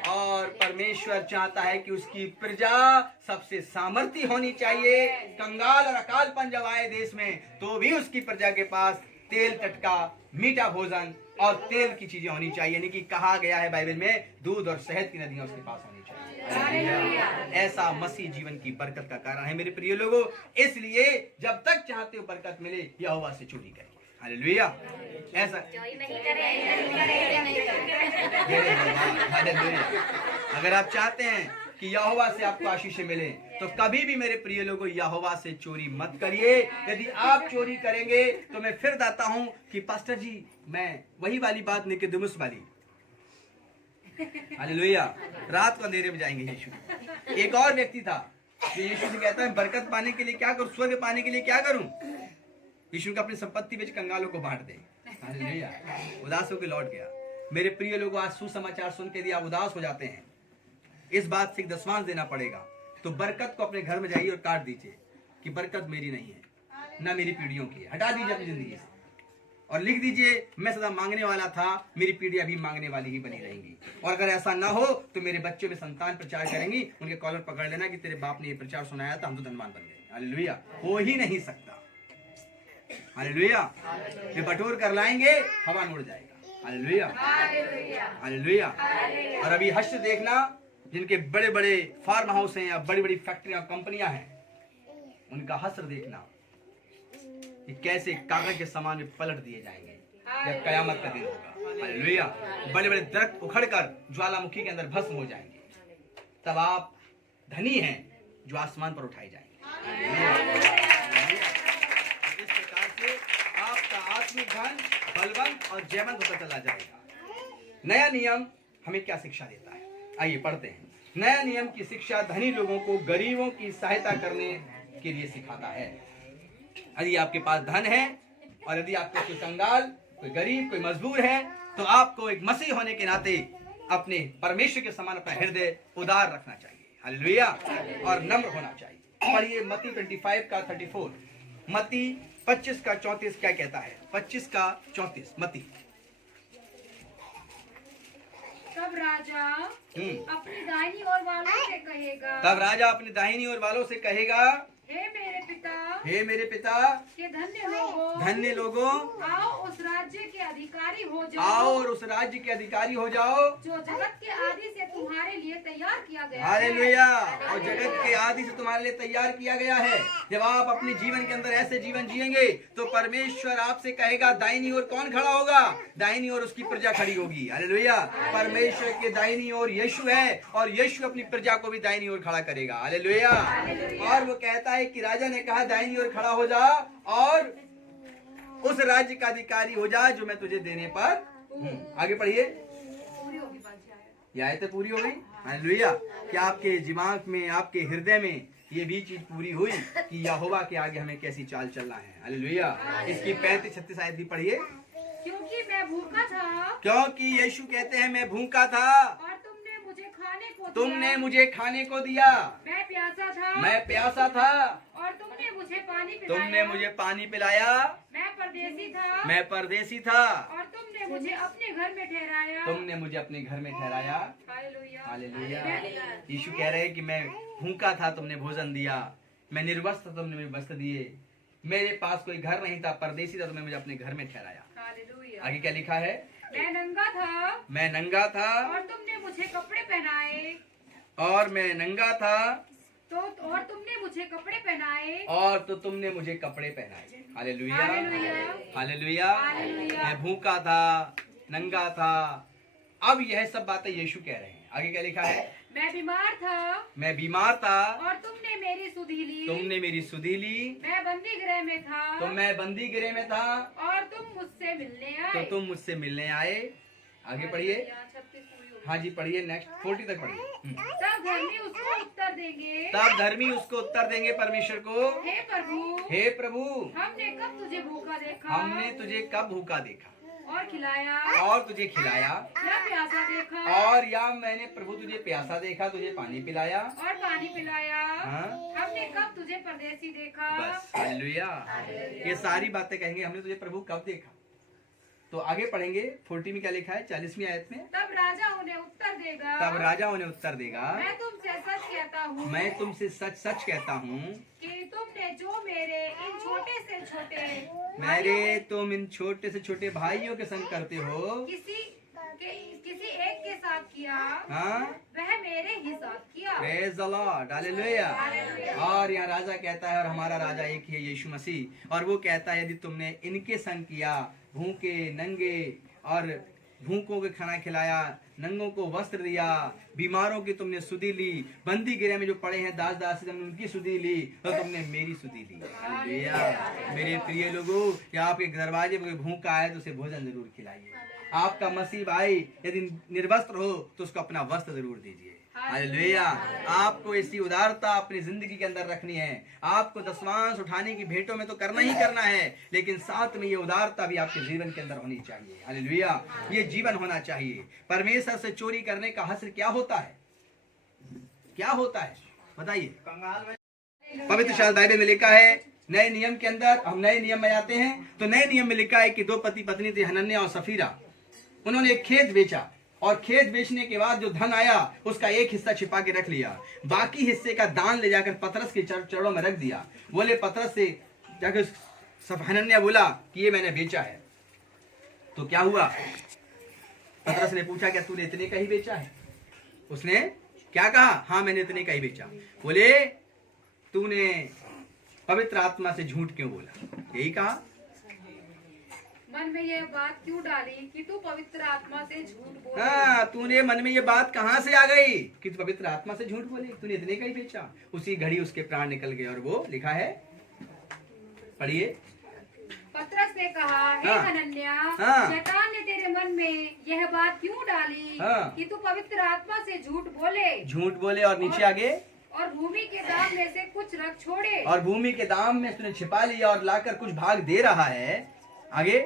और परमेश्वर चाहता है कि उसकी प्रजा सबसे सामर्थी होनी चाहिए। कंगाल और अकालपन जब आए देश में, तो भी उसकी प्रजा के पास तेल टटका मीठा भोजन और तेल की चीजें होनी चाहिए। यानी कि कहा गया है बाइबल में, दूध और शहद की नदियां उसके पास होनी चाहिए। ऐसा मसीह जीवन की बरकत का कारण है मेरे प्रिय लोगों। इसलिए जब तक चाहते हो बरकत मिले, यहोवा से चोरी करें। हालेलुया। ऐसा अगर आप चाहते हैं कि यहोवा से आपको आशीषें मिले, तो कभी भी मेरे प्रिय लोगों यहोवा से चोरी मत करिए। यदि आप चोरी करेंगे तो मैं फिर बताता हूं कि पास्टर जी, मैं वही वाली बात निकोदेमुस वाली। हालेलुया। रात को अंधेरे में जाएंगे यीशु। एक और व्यक्ति था जो यीशु से कहता है, बरकत पाने के लिए क्या करूं, स्वर्ग पाने के लिए क्या करूं। यीशु का अपनी संपत्ति बेच कंगालों को बांट दे। हालेलुया। उदास होकर लौट गया। मेरे प्रिय लोगों, आज सुसमाचार सुन के यदि आप उदास हो जाते हैं, इस बात से एक दशमांश देना पड़ेगा, तो बरकत को अपने घर में जाइए और काट दीजिए कि बरकत मेरी नहीं है, ना मेरी पीढ़ियों की है। हटा दीजिए अपनी जिंदगी से और लिख दीजिए, मैं सदा मांगने वाला था, मेरी पीढ़ी अभी मांगने वाली ही बनी रहेंगी। और अगर ऐसा ना हो तो मेरे बच्चों में संतान प्रचार करेंगी, उनके कॉलर पकड़ लेना कि तेरे बाप ने ये प्रचार सुनाया था, हम तो धनवान बन गए। हालेलुया। हो ही नहीं सकता। हालेलुया। ये बटोर कर लाएंगे, हवा में उड़ जाएगा। Hallelujah, hallelujah. और अभी हश्र देखना, जिनके बड़े बड़े फार्म हाउस हैं या बड़ी बड़ी फैक्ट्रियां कंपनियां हैं, उनका हश्र देखना कि कैसे कागज के सामान में पलट दिए जाएंगे जब कयामत का दिन होगा। हालेलुया। बड़े बड़े दरख्त उखड़कर ज्वालामुखी के अंदर भस्म हो जाएंगे, तब आप धनी हैं जो आसमान पर उठाए जाएंगे। इस प्रकार से आपका आत्मिक धन बलवंत और जयवंत होता चला जाएगा। नया नियम हमें क्या शिक्षा देता है, आइए पढ़ते हैं। नया नियम की शिक्षा धनी लोगों को गरीबों की सहायता करने के लिए सिखाता है। यदि आपके पास धन है और यदि आपको कोई कंगाल, कोई गरीब, कोई मजबूर है, तो आपको एक मसीह होने के नाते अपने परमेश्वर के समान अपना हृदय उदार रखना चाहिए। हालेलुया। और नम्र होना चाहिए। पढ़िए मत्ती 25 का 34, मत्ती 25 का 34 क्या कहता है। 25 का 34 मत्ती। तब राजा अपनी दाहिनी ओर वालों से कहेगा, तब राजा अपनी दाहिनी ओर वालों से कहेगा, हे मेरे पिता, हे मेरे पिता के धन्य लोगों, आओ उस राज्य के अधिकारी हो जाओ, आओ और उस राज्य के अधिकारी हो जाओ जो जगत के आदि से तुम्हारे लिए तैयार किया गया है। हालेलुया। और जगत के आदि से तुम्हारे लिए तैयार किया गया है। जब आप अपने जीवन के अंदर ऐसे जीवन जिएंगे, तो परमेश्वर आपसे कहेगा, दाहिनी ओर कौन खड़ा होगा, दाहिनी ओर उसकी प्रजा खड़ी होगी। हालेलुया। परमेश्वर के दाहिनी ओर यीशु है और यीशु अपनी प्रजा को भी दाहिनी ओर खड़ा करेगा। हालेलुया। और वो कहता है कि राजा ने कहा, दाहिनी ओर खड़ा हो जा और उस राज्य का अधिकारी हो जा जो मैं तुझे देने पर हूँ। आगे पढ़िए। ये आयतें पूरी हो गई। हालेलुया। क्या आपके दिमाग में, आपके हृदय में ये भी चीज पूरी हुई कि यहोवा के आगे हमें कैसी चाल चलना है। हालेलुया। इसकी 35-36 आयत भी पढ़िए। क्योंकि मैं भूखा था, क्योंकि यीशु कहते हैं, मैं भूखा था और तुमने मुझे खाने को दिया, तुमने मुझे खाने को दिया, मैं प्यासा था, मैं प्यासा था और तुमने मुझे पानी पिलाया, तुमने मुझे पानी पिलाया, मैं परदेसी था, मैं परदेसी था और तुमने मुझे अपने घर में ठहराया, तुमने मुझे अपने घर में ठहराया। हालेलुया। हालेलुया। यीशु कह रहे हैं कि मैं भूखा था, तुमने भोजन दिया, मैं निर्वस्त्र था, तुमने मुझे वस्त्र दिए, मेरे पास कोई घर नहीं था, परदेसी था, तुमने मुझे अपने घर में ठहराया। हालेलुया। आगे क्या लिखा है, मैं नंगा था, मैं नंगा था और तुमने मुझे कपड़े पहनाए, और मैं नंगा था और तुमने मुझे कपड़े पहनाए, और तो तुमने मुझे कपड़े पहनाए। हालेलुया। हालेलुया। हालेलुया। हालेलुया। मैं भूखा था, नंगा था। अब यह सब बातें यीशु कह रहे हैं। आगे क्या लिखा है, मैं बीमार था, मैं बीमार था, और तुमने मेरी सुधि ली, तुमने मेरी सुधि ली, मैं बंदी गृह में था, तो मैं बंदी गृह में था, और तुम मुझसे मिलने तो आए। तुम मुझसे मिलने आए। आगे पढ़िए। 36 पूरी हो हाँ जी, पढ़िए नेक्स्ट 40 तक पढ़िए। तब धर्मी उसको उत्तर देंगे, तब धर्मी उसको उत्तर देंगे परमेश्वर को, हे प्रभु, हमने कब तुझे भूखा देखा, हमने तुझे कब भूखा देखा और खिलाया, और तुझे खिलाया, या प्यासा देखा, और या मैंने प्रभु तुझे प्यासा देखा, तुझे पानी पिलाया और पानी पिलाया। हाँ? हमने कब तुझे परदेसी देखा। बस हालेलुया। ये सारी बातें कहेंगे हमने तुझे प्रभु कब देखा। तो आगे पढ़ेंगे 40 में क्या लिखा है, 40वीं आयत में। तब राजा उन्हें उत्तर देगा, तब राजा उन्हें उत्तर देगा, मैं तुमसे सच कहता हूँ, मैं तुमसे सच सच कहता हूँ कि तुमने जो मेरे इन छोटे से छोटे मेरे तुम इन छोटे से छोटे भाइयों के संग करते हो, किसी एक के साथ किया, हाँ, वह मेरे ही साथ किया। Praise the Lord, hallelujah. और यहाँ राजा कहता है, और हमारा राजा एक ही है, यीशु मसीह, और वो कहता है यदि तुमने इनके संग किया, भूखे नंगे और भूखों को खाना खिलाया, नंगों को वस्त्र दिया, बीमारों की तुमने सुधि ली, बंदी गृह में जो पड़े हैं दास दासी तुमने उनकी सुधि ली, तो तुमने मेरी सुधि ली। हालेलुया। मेरे प्रिय लोगों, या आपके दरवाजे पर कोई भूखा आए तो उसे भोजन जरूर खिलाइए। आपका मसीह भाई यदि निर्वस्त्र हो तो उसको अपना वस्त्र जरूर दीजिए। हालेलुया। आपको ऐसी उदारता अपनी जिंदगी के अंदर रखनी है। आपको दशमांश उठाने की भेंटों में तो करना ही करना है, लेकिन साथ में ये उदारता भी आपके जीवन के अंदर होनी चाहिए। हालेलुया। ये जीवन होना चाहिए। परमेश्वर से चोरी करने का हश्र क्या होता है, क्या होता है बताइए। पवित्र शास्त्र बाइबल में लिखा है, नए नियम के अंदर हम नए नियम में आते हैं तो नए नियम में लिखा है कि दो पति पत्नी थे, हनन्याह और सफीरा। उन्होंने एक खेत बेचा और खेत बेचने के बाद जो धन आया उसका एक हिस्सा छिपा के रख लिया, बाकी हिस्से का दान ले जाकर पतरस के चरणों में रख दिया। बोले पतरस से जाकर हनन्याह बोला कि ये मैंने बेचा है। तो क्या हुआ, पतरस ने पूछा क्या तूने इतने का ही बेचा है? उसने क्या कहा, हाँ मैंने इतने का ही बेचा। बोले तूने पवित्र आत्मा से झूठ क्यों बोला? यही कहा, मन में ये बात क्यों डाली कि तू पवित्र आत्मा से झूठ बोले? हाँ, तूने मन में ये बात कहाँ से आ गई कि तू पवित्र आत्मा से झूठ बोली? तूने इतने का ही बेचा। उसी घड़ी उसके प्राण निकल गए। और वो लिखा है, पढ़िए। पतरस ने कहा, हे हाँ, हनन्याह, हाँ, शैतान ने तेरे मन में यह बात क्यों डाली हाँ, कि तू पवित्र आत्मा से झूठ बोले? झूठ बोले और नीचे आगे, और भूमि के दाम में से कुछ रख छोड़े। और भूमि के दाम में तूने छिपा लिया और लाकर कुछ भाग दे रहा है। आगे,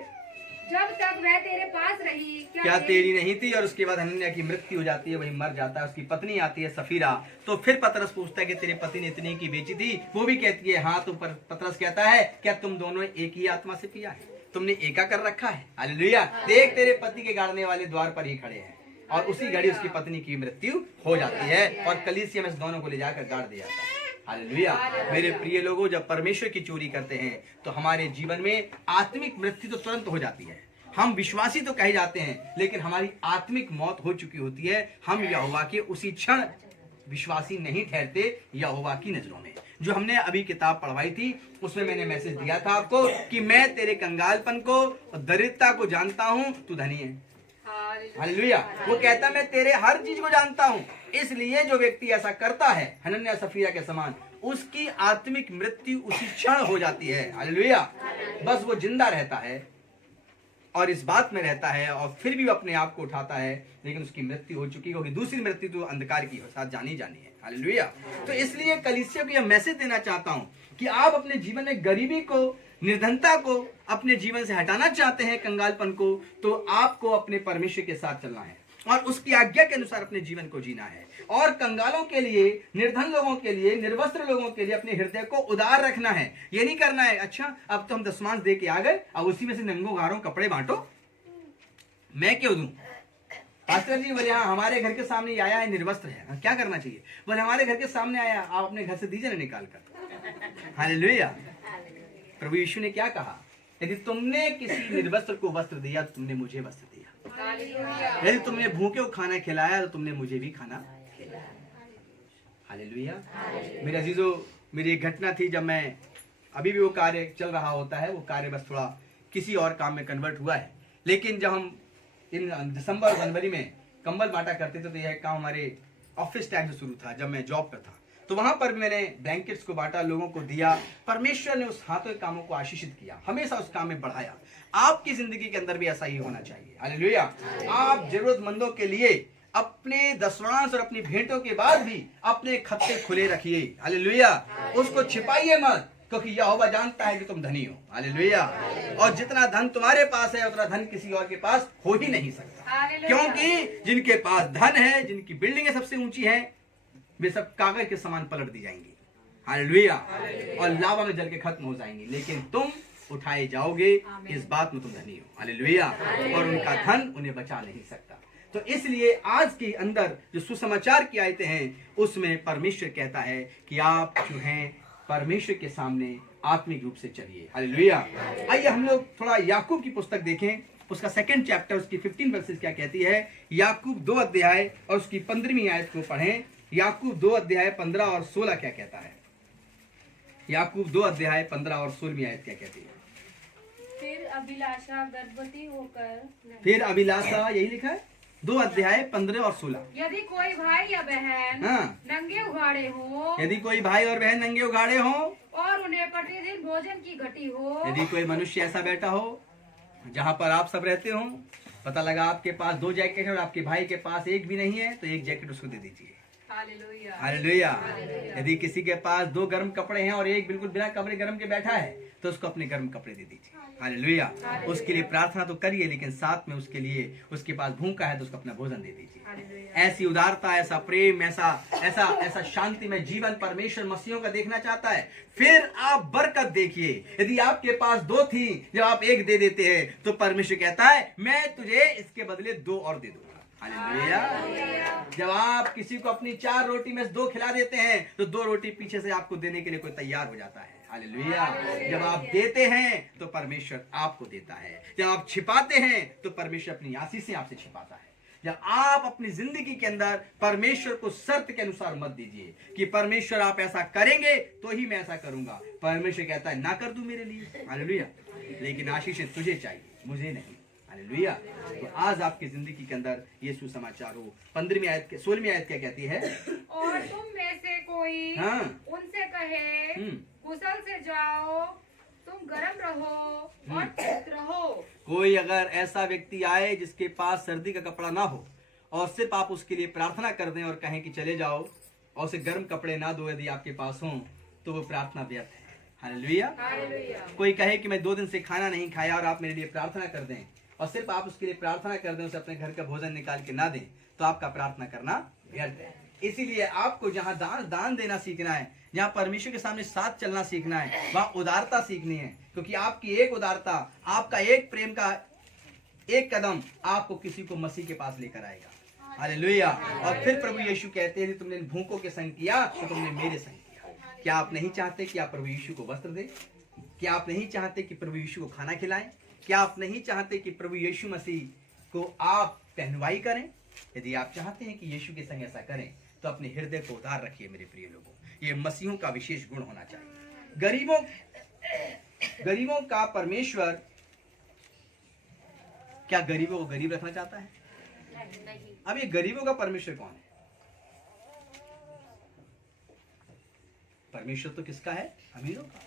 जब तक वह तेरे पास रही क्या तेरी नहीं थी? और उसके बाद हनन्याह की मृत्यु हो जाती है, वही मर जाता है। उसकी पत्नी आती है सफीरा। तो फिर पतरस पूछता है कि तेरे पति ने इतने की बेची थी? वो भी कहती है हाँ। तो पतरस कहता है क्या तुम दोनों एक ही आत्मा से पिया है? तुमने एका कर रखा है? हालेलुया। देख तेरे पति के गाड़ने वाले द्वार पर ही खड़े हैं। और उसी घड़ी उसकी पत्नी की मृत्यु हो जाती है और कलीसिया में दोनों को ले जाकर गाड़ दिया जाता है। हालेलुया। मेरे प्रिय लोगों, जब परमेश्वर की चोरी करते हैं तो हमारे जीवन में आत्मिक मृत्यु तो तुरंत हो जाती है। हम विश्वासी तो कहे जाते हैं, लेकिन हमारी आत्मिक मौत हो चुकी होती है। हम यहोवा के उसी क्षण विश्वासी नहीं ठहरते यहोवा की नजरों में। जो हमने अभी किताब पढ़वाई थी उसमें मैंने मैसेज दिया था आपको कि मैं तेरे कंगालपन को और दरिद्रता को जानता हूं, तू धनी है। हालेलुया। वो कहता मैं तेरे हर चीज को जानता हूं। इसलिए जो व्यक्ति ऐसा करता है हनन्याह सफीरा के समान, उसकी आत्मिक मृत्यु उसी क्षण हो जाती है। हालेलुया। बस वो जिंदा रहता है और इस बात में रहता है और फिर भी वो अपने आप को उठाता है, लेकिन उसकी मृत्यु हो चुकी है, क्योंकि दूसरी मृत्यु तो अंधकार की साथ जानी जानी है। हालेलुया। तो इसलिए कलीसिया को यह मैसेज देना चाहता हूं कि आप अपने जीवन में गरीबी को, निर्धनता को अपने जीवन से हटाना चाहते हैं, कंगालपन को, तो आपको अपने परमेश्वर के साथ चलना है और उसकी आज्ञा के अनुसार अपने जीवन को जीना है। और कंगालों के लिए, निर्धन लोगों के लिए, निर्वस्त्र लोगों के लिए अपने हृदय को उदार रखना है। ये नहीं करना है अच्छा अब तो हम दशमांश दे के आ गए, अब उसी में से नंगों गारों कपड़े बांटो, मैं क्यों दूं? पास्टर जी बोले हाँ हमारे घर के सामने आया है, निर्वस्त्र है, क्या करना चाहिए? बोले हमारे घर के सामने आया, आप अपने घर से दीजिए ना निकाल कर। हालेलुया। प्रभु यीशु ने क्या कहा, यदि तुमने किसी निर्वस्त्र को वस्त्र दिया तो तुमने मुझे वस्त्र दिया। यदि तुमने भूखे को खाना खिलाया तो तुमने मुझे भी खाना खिलाया। हालेलुया। मेरे अजीजों, मेरी एक घटना थी, जब मैं, अभी भी वो कार्य चल रहा होता है, वो कार्य बस थोड़ा किसी और काम में कन्वर्ट हुआ है, लेकिन जब हम इन दिसंबर और जनवरी में कंबल बांटा करते थे तो यह काम हमारे ऑफिस टाइम से शुरू था। जब मैं जॉब पर था तो वहां पर मैंने ब्लैंकेट्स को बांटा, लोगों को दिया। परमेश्वर ने उस हाथों के कामों को आशीषित किया, हमेशा उस काम में बढ़ाया। आपकी जिंदगी के अंदर भी ऐसा ही होना चाहिए। हालेलुया। आप जरूरतमंदों के लिए अपने दशवांश और अपनी भेंटों के बाद भी अपने खत्ते खुले रखिए। हालेलुया। उसको छिपाइए मत, क्योंकि यहोवा जानता है कि तुम धनी हो। हालेलुया। और जितना धन तुम्हारे पास है उतना धन किसी और के पास हो ही नहीं सकता, क्योंकि जिनके पास धन है, जिनकी बिल्डिंगें सबसे ऊंची हैं, वे सब कागज के समान पलट दी जाएंगी। हालेलुया। और लावा में जल के खत्म हो जाएंगी, लेकिन तुम उठाए जाओगे, इस बात में तुम धनी हो। हालेलुया। और उनका धन उन्हें बचा नहीं सकता। तो इसलिए आज के अंदर जो सुसमाचार की आयतें हैं, उसमें परमेश्वर कहता है कि आप जो हैं परमेश्वर के सामने आत्मिक रूप से चलिए। हालेलुया। आइए हम लोग थोड़ा याकूब की पुस्तक देखें, उसका 2 चैप्टर, उसकी 15 वर्सेस क्या कहती है। याकूब 2 अध्याय और उसकी 15वीं आयत को पढ़ें। याकूब 2 अध्याय 15 और 16 क्या कहता है। याकूब 2 अध्याय 15 और 16वीं आयत क्या कहती है। फिर अभिलाषा गर्भवती होकर, फिर अभिलाषा, यही लिखा है 2 अध्याय 15 और 16। यदि कोई भाई या बहन हाँ। नंगे उघाड़े हो, यदि कोई भाई और बहन नंगे उघाड़े हो, और उन्हें प्रतिदिन भोजन की घटी हो, यदि कोई मनुष्य ऐसा बैठा हो जहाँ पर आप सब रहते हो, पता लगा आपके पास 2 जैकेट है और आपके भाई के पास एक भी नहीं है, तो एक जैकेट उसको दे दीजिए। हालेलुया। हालेलुया। यदि किसी के पास 2 गर्म कपड़े हैं और एक बिल्कुल बिना कपड़े गर्म के बैठा है, तो उसको अपने गर्म कपड़े दे दीजिए। हालेलुया। उसके लिए प्रार्थना तो करिए, लेकिन साथ में उसके लिए, उसके पास भूखा है तो उसको अपना भोजन दे दीजिए। ऐसी उदारता, ऐसा प्रेम, ऐसा ऐसा ऐसा शांति में जीवन परमेश्वर मसीहों का देखना चाहता है। फिर आप बरकत देखिए। यदि आपके पास 2 थी, जब आप एक दे देते हैं, तो परमेश्वर कहता है मैं तुझे इसके बदले 2 और दे दूंगा। हालेलुया। जब आप किसी को अपनी 4 रोटी में से 2 खिला देते हैं, तो 2 रोटी पीछे से आपको देने के लिए कोई तैयार हो जाता है। हालेलुया। जब आप देते हैं तो परमेश्वर आपको देता है। जब आप छिपाते हैं तो परमेश्वर अपनी आशीष से आपसे छिपाता है। जब आप अपनी जिंदगी के अंदर परमेश्वर को शर्त के अनुसार मत दीजिए कि परमेश्वर आप ऐसा करेंगे तो ही मैं ऐसा करूंगा। परमेश्वर कहता है ना कर तू मेरे लिए। हालेलुया। लेकिन आशीष तुझे चाहिए, मुझे नहीं। हालेलुया। तो आज आपकी जिंदगी के अंदर ये सुसमाचार हो। 15वीं आयत, 16वीं आयत क्या कहती है। और तुम में से कोई हाँ। उनसे कहे कुशल से जाओ, तुम गर्म रहो और तृप्त रहो। कोई अगर ऐसा व्यक्ति आए जिसके पास सर्दी का कपड़ा ना हो, और सिर्फ आप उसके लिए प्रार्थना कर दें और कहें कि चले जाओ, और उसे गर्म कपड़े ना दो यदि आपके पास हो, तो वो प्रार्थना व्यर्थ है। हालेलुया। कोई कहे कि मैं 2 दिन से खाना नहीं खाया और आप मेरे लिए प्रार्थना कर दें, और सिर्फ आप उसके लिए प्रार्थना कर दें, उसे अपने घर का भोजन निकाल के ना दें, तो आपका प्रार्थना करना व्यर्थ है। इसीलिए आपको जहां दान देना सीखना है, जहां परमेश्वर के सामने साथ चलना सीखना है, वहां उदारता सीखनी है, क्योंकि आपकी एक उदारता, आपका एक प्रेम का एक कदम आपको किसी को मसीह के पास लेकर आएगा। हालेलुया। और फिर प्रभु यीशु कहते हैं तुमने भूखों के संग किया तो तुमने मेरे संग किया। क्या आप नहीं चाहते कि आप प्रभु यीशु को वस्त्र दें? क्या आप नहीं चाहते कि प्रभु यीशु को खाना खिलाएं? क्या आप नहीं चाहते कि प्रभु यीशु मसीह को आप पहनवाई करें? यदि आप चाहते हैं कि यीशु के संग ऐसा करें, तो अपने हृदय को उदार रखिए मेरे प्रिय लोगों। ये मसीहों का विशेष गुण होना चाहिए। गरीबों का परमेश्वर क्या गरीबों को गरीब रखना चाहता है? अब ये गरीबों का परमेश्वर कौन है? परमेश्वर तो किसका है? अमीरों का।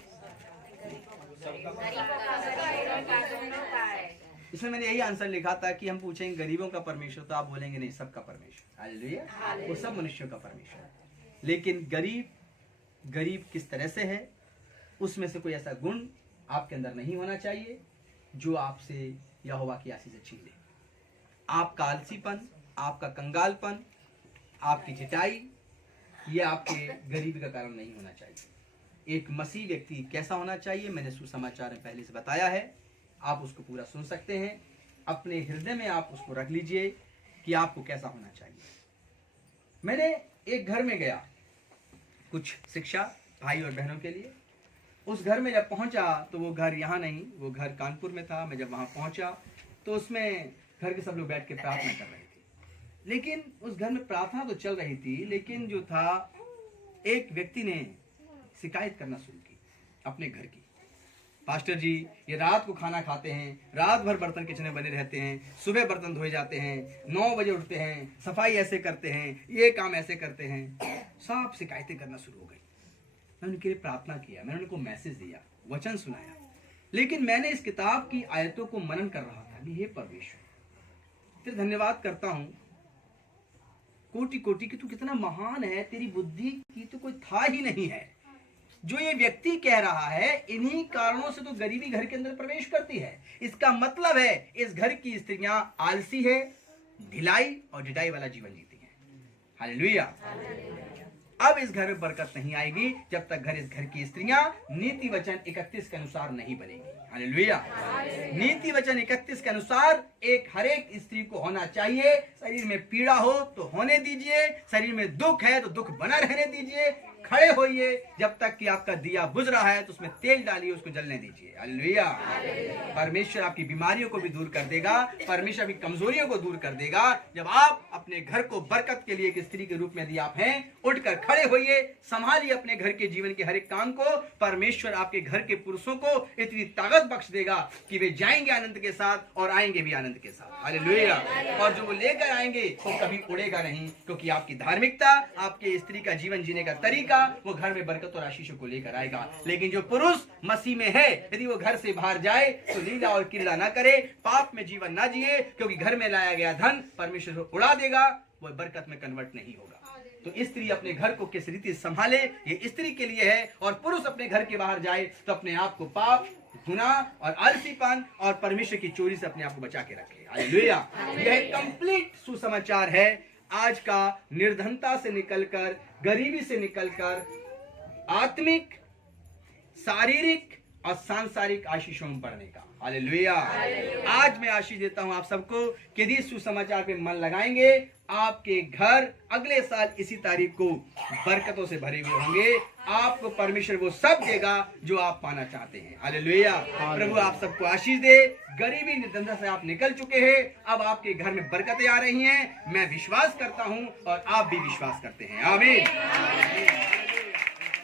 इसमें मैंने यही आंसर लिखा था कि हम पूछेंगे गरीबों का परमेश्वर, तो आप बोलेंगे नहीं, सबका परमेश्वर। हालेलुया। वो सब मनुष्यों का परमेश्वर है। लेकिन गरीब किस तरह से है, उसमें से कोई ऐसा गुण आपके अंदर नहीं होना चाहिए जो आपसे यहोवा की आशीष से छीन ले। आपका आलसीपन, आपका कंगालपन, आपकी झिटाई, ये आपके गरीबी का कारण नहीं होना चाहिए। एक मसीह व्यक्ति कैसा होना चाहिए, मैंने सुसमाचार में पहले से बताया है। आप उसको पूरा सुन सकते हैं, अपने हृदय में आप उसको रख लीजिए कि आपको कैसा होना चाहिए। मैंने एक घर में गया कुछ शिक्षा भाई और बहनों के लिए। उस घर में जब पहुंचा तो वो घर यहाँ नहीं, वो घर कानपुर में था। मैं जब वहाँ पहुंचा तो उसमें घर के सब लोग बैठ के प्रार्थना कर रहे थे। लेकिन उस घर में प्रार्थना तो चल रही थी, लेकिन जो था, एक व्यक्ति ने शिकायत करना शुरू की अपने घर की। पास्टर जी, ये रात को खाना खाते हैं, रात भर बर्तन किचन में बने रहते हैं, सुबह बर्तन धोए जाते हैं, 9 बजे उठते हैं, सफाई ऐसे करते हैं, ये काम ऐसे करते हैं। सब शिकायतें करना शुरू हो गई। मैंने उनके लिए प्रार्थना किया, मैंने उनको मैसेज दिया, वचन सुनाया, लेकिन मैंने इस किताब की आयतों को मनन कर रहा था। हे परमेश्वर, फिर धन्यवाद करता हूँ कोटि कोटि की तू कितना महान है, तेरी बुद्धि की तो कोई था ही नहीं है। जो ये व्यक्ति कह रहा है, इन्हीं कारणों से तो गरीबी घर के अंदर प्रवेश करती है। इसका मतलब है इस घर की स्त्रियां आलसी है, ढिलाई और ढिलाई वाला जीवन जीती हैं। हालेलुया। अब इस घर में बरकत नहीं आएगी जब तक इस घर की स्त्रियां नीति वचन 31 के अनुसार नहीं बनेगी। हालेलुया। नीति वचन 31 के अनुसार हर एक स्त्री को होना चाहिए। शरीर में पीड़ा हो तो होने दीजिए, शरीर में दुख है तो दुख बना रहने दीजिए, खड़े होइए, जब तक कि आपका दिया बुझ रहा है तो उसमें तेल डालिए, उसको जलने दीजिए। हालेलुया। परमेश्वर आपकी बीमारियों को भी दूर कर देगा, परमेश्वर आपकी कमजोरियों को दूर कर देगा। जब आप अपने घर को बरकत के लिए एक स्त्री के रूप में यदि आप हैं, उठकर खड़े होइए, संभालिए अपने घर के जीवन के हर एक काम को। परमेश्वर आपके घर के पुरुषों को इतनी ताकत बख्श देगा कि वे जाएंगे आनंद के साथ और आएंगे भी आनंद के साथ। हालेलुया। और जो वो लेकर आएंगे वो कभी उड़ेगा नहीं, क्योंकि आपकी धार्मिकता, आपके स्त्री का जीवन जीने का तरीका वो घर में बरकत और आशीषों को लेकर आएगा। लेकिन जो पुरुष मसीह में है, यदि वो घर से बाहर जाए तो लीला और क्रीड़ा ना करे, पाप में जीवन ना जिए, क्योंकि घर में लाया गया धन परमेश्वर को उड़ा देगा, वो बरकत में कन्वर्ट नहीं होगा। तो स्त्री अपने घर को किस रीति संभाले, ये स्त्री के लिए है। और पुरुष अपने घर के बाहर जाए तो अपने आप को पाप, गुनाह और आलसीपन और परमेश्वर की चोरी से अपने आप को बचा के रखे। हालेलुया। यह कंप्लीट सुसमाचार है आज का निर्धनता से निकलकर, गरीबी से निकलकर आत्मिक, शारीरिक और सांसारिक आशीषों में बढ़ने का। हालेलुया। आज मैं आशीष देता हूं आप सबको कि यदि सुसमाचार पे मन लगाएंगे, आपके घर अगले साल इसी तारीख को बरकतों से भरे हुए होंगे। आपको परमेश्वर वो सब देगा जो आप पाना चाहते हैं। हालेलुया। प्रभु आप सबको आशीष दे। गरीबी निर्धनता से आप निकल चुके हैं, अब आपके घर में बरकतें आ रही हैं। मैं विश्वास करता हूं और आप भी विश्वास करते हैं। आमीन।